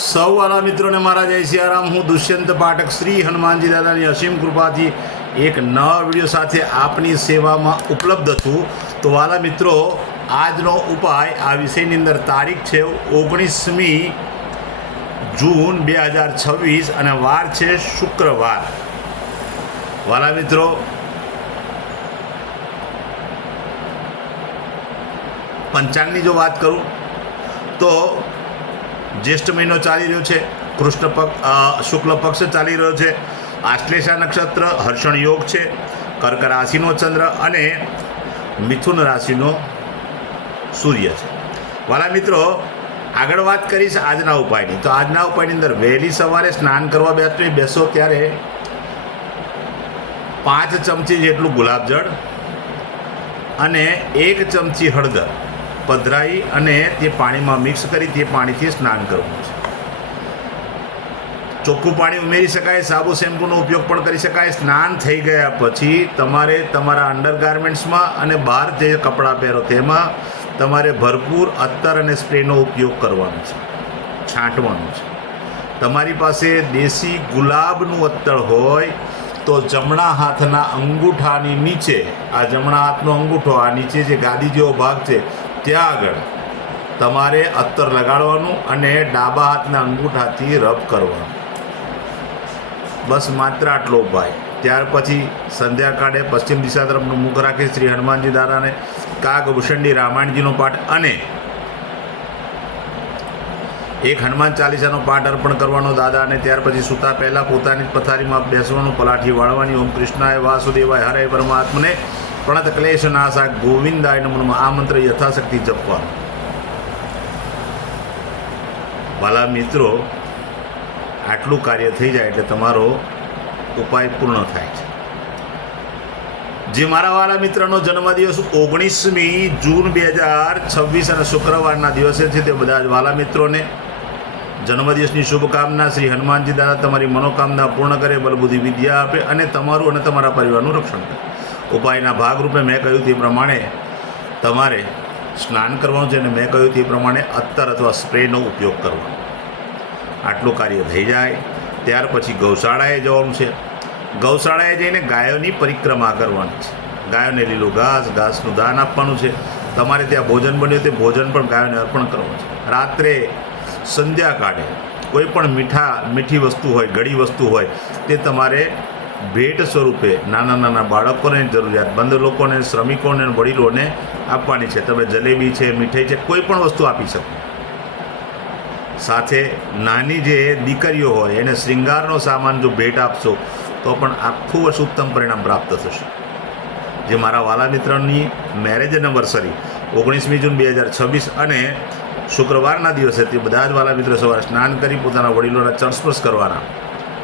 સૌ વાલા મિત્રોને મારા જય સિયારામ. હું દુષ્યંત પાઠક શ્રી હનુમાનજી દાદાની અસીમ કૃપાથી એક નવા વિડીયો સાથે આપની સેવામાં ઉપલબ્ધ છું. તો વાલા મિત્રો, આજનો ઉપાય આ વિષયની અંદર તારીખ છે 19મી જૂન 2026 અને વાર છે શુક્રવાર. વાલા મિત્રો, પંચાંગની જો વાત કરું તો જ્યેષ્ઠ મહિનો ચાલી રહ્યો છે, કૃષ્ણ પક્ષ શુક્લ પક્ષ ચાલી રહ્યો છે, આશ્લેષા નક્ષત્ર, હર્ષણ યોગ છે, કર્ક રાશિનો ચંદ્ર અને મિથુન રાશિનો સૂર્ય છે. વાલા મિત્રો, આગળ વાત કરીશ આજના ઉપાયની. તો આજના ઉપાયની અંદર વહેલી સવારે સ્નાન કરવા બેસો ત્યારે 5 ચમચી જેટલું ગુલાબજળ અને 1 ચમચી હળદર પધરાઈ અને તે પાણીમાં મિક્સ કરી તે પાણીથી સ્નાન કરવું છે. ચોખ્ખું પાણી ઉમેરી શકાય, સાબુ શેમ્પૂનો ઉપયોગ પણ કરી શકાય. સ્નાન થઈ ગયા પછી તમારે તમારા અંડરગાર્મેન્ટ્સમાં અને બહાર જે કપડાં પહેરો તેમાં તમારે ભરપૂર અત્તર અને સ્પ્રેનો ઉપયોગ કરવાનો છે, છાંટવાનું છે. તમારી પાસે દેશી ગુલાબનું અત્તર હોય તો જમણા હાથના અંગૂઠાની નીચે, આ જમણા હાથનો અંગૂઠો, આ નીચે જે ગાદી જેવો ભાગ છે ત્યાં આગળ તમારે અત્તર લગાડવાનું અને ડાબા હાથના અંગૂઠાથી રબ કરવાનું. બસ માત્ર આટલો ઉપાય. ત્યાર પછી સંધ્યાકાળે પશ્ચિમ દિશા તરફનું મુખ રાખી શ્રી હનુમાનજી દાદાને કાગભૂષણની રામાયણજીનો પાઠ અને એક હનુમાન ચાલીસાનો પાઠ અર્પણ કરવાનો દાદાને. ત્યાર પછી સૂતા પહેલાં પોતાની પથારીમાં બેસવાનું, પલાઠી વાળવાની. ઓમ કૃષ્ણાય વાસુદેવાય હરે પરમાત્મને પ્રણત ક્લેશ નાશા ગોવિંદાય નમઃ આ મંત્ર યથાશક્તિ જપવાનો. વાલા મિત્રો, આટલું કાર્ય થઈ જાય એટલે તમારો ઉપાય પૂર્ણ થાય છે. જે મારા વાલા મિત્રનો જન્મદિવસ 19મી જૂન 2026 અને શુક્રવારના દિવસે છે તે બધા જ વાલા મિત્રોને જન્મદિવસની શુભકામના. શ્રી હનુમાનજી દાદા તમારી મનોકામના પૂર્ણ કરે, બલબુદ્ધિ વિદ્યા આપે અને તમારું અને તમારા પરિવારનું રક્ષણ કરે. ઉપાયના ભાગરૂપે મેં કહ્યું તે પ્રમાણે તમારે સ્નાન કરવાનું છે અને મેં કહ્યું તે પ્રમાણે અત્તર અથવા સ્પ્રેનો ઉપયોગ કરવાનો. આટલું કાર્ય થઈ જાય ત્યાર પછી ગૌશાળાએ જવાનું છે. ગૌશાળાએ જઈને ગાયોની પરિક્રમા કરવાની છે. ગાયોને લીલું ઘાસનું દાન આપવાનું છે. તમારે ત્યાં ભોજન બન્યું તે ભોજન પણ ગાયોને અર્પણ કરવાનું છે. રાત્રે સંધ્યાકાળે કોઈ પણ મીઠી વસ્તુ હોય, ગળી વસ્તુ હોય તે તમારે ભેટ સ્વરૂપે નાના નાના બાળકોને, જરૂરિયાતમંદ લોકોને, શ્રમિકોને, વડીલોને આપવાની છે. તમે જલેબી છે, મીઠાઈ છે, કોઈ પણ વસ્તુ આપી શકો. સાથે નાની જે દીકરીઓ હોય એને શ્રૃંગારનો સામાન જો ભેટ આપશો તો પણ આખું વર્ષ ઉત્તમ પરિણામ પ્રાપ્ત થશે. જે મારા વાલા મિત્રની મેરેજ એનિવર્સરી 19મી જૂન 2026 અને શુક્રવારના દિવસે તે બધા જ વાલા મિત્રો સવારે સ્નાન કરી પોતાના વડીલોના ચરણસ્પર્શ કરવાના,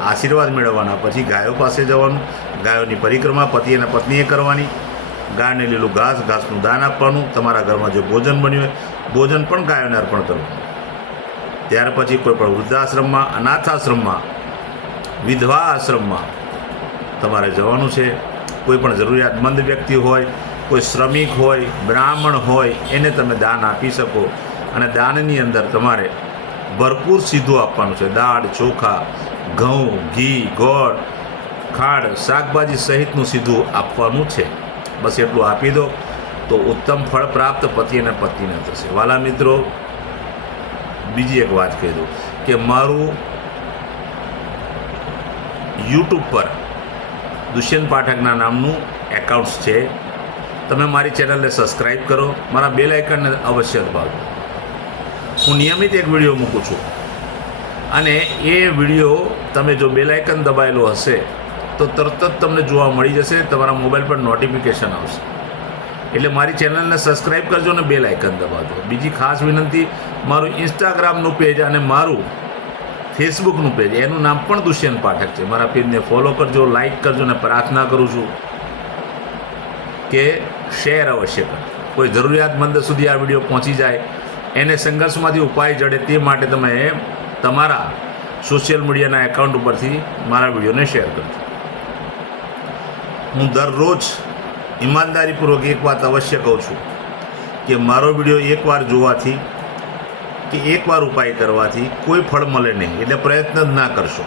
આશીર્વાદ મેળવવાના. પછી ગાયો પાસે જવાનું, ગાયોની પરિક્રમા પતિ અને પત્નીએ કરવાની. ગાયને લીલું ઘાસનું દાન આપવાનું. તમારા ઘરમાં જો ભોજન બન્યું હોય ભોજન પણ ગાયોને અર્પણ કરવાનું. ત્યાર પછી કોઈ પણ વૃદ્ધાશ્રમમાં, અનાથાશ્રમમાં, વિધવા આશ્રમમાં તમારે જવાનું છે. કોઈ પણ જરૂરિયાતમંદ વ્યક્તિ હોય, કોઈ શ્રમિક હોય, બ્રાહ્મણ હોય, એને તમે દાન આપી શકો. અને દાનની અંદર તમારે ભરપૂર સીધું આપવાનું છે. દાળ, ચોખા, ઘઉં, ઘી, ગોળ, ખાંડ, શાકભાજી સહિતનું સીધું આપવાનું છે. બસ એટલું આપી દો તો ઉત્તમ ફળ પ્રાપ્ત પતિ અને પત્નીને થશે. વાલા મિત્રો, બીજી એક વાત કહી દઉં કે મારું યુટ્યુબ પર દુષ્યંત પાઠકના નામનું એકાઉન્ટ્સ છે. તમે મારી ચેનલને સબસ્ક્રાઈબ કરો, મારા બેલ આઇકનને અવશ્ય દબાવો. હું નિયમિત એક વિડીયો મૂકું છું અને એ વિડીયો તમે જો બેલ આઇકન દબાયેલો હશે તો તરત જ તમને જોવા મળી જશે. તમારા મોબાઈલ પર નોટિફિકેશન આવશે. એટલે મારી ચેનલને સબસ્ક્રાઈબ કરજો અને બેલ આઇકન દબાવજો. બીજી ખાસ વિનંતી, મારું ઇન્સ્ટાગ્રામનું પેજ અને મારું ફેસબુકનું પેજ, એનું નામ પણ દુષ્યંત પાઠક છે. મારા પેજને ફોલો કરજો, લાઈક કરજો અને પ્રાર્થના કરું છું કે શેર અવશ્ય કરો. કોઈ જરૂરિયાતમંદ સુધી આ વિડીયો પહોંચી જાય, એને સંઘર્ષમાંથી ઉપાય જડે તે માટે તમે તમારા સોશિયલ મીડિયાના એકાઉન્ટ ઉપરથી મારા વિડીયોને શેર કરજો. હું દરરોજ ઈમાનદારીપૂર્વક એક વાત અવશ્ય કહું છું કે મારો વિડીયો એકવાર જોવાથી કે એકવાર ઉપાય કરવાથી કોઈ ફળ મળે નહીં, એટલે પ્રયત્ન જ ના કરશો.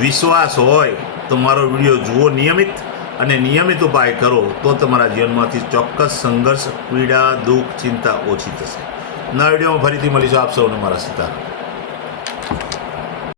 વિશ્વાસ હોય તો મારો વિડીયો જુઓ નિયમિત, અને નિયમિત ઉપાય કરો તો તમારા જીવનમાંથી ચોક્કસ સંઘર્ષ, પીડા, દુઃખ, ચિંતા ઓછી થશે. નવા વિડીયોમાં ફરીથી મળીશું. આપ સૌને મારા સીતારામ.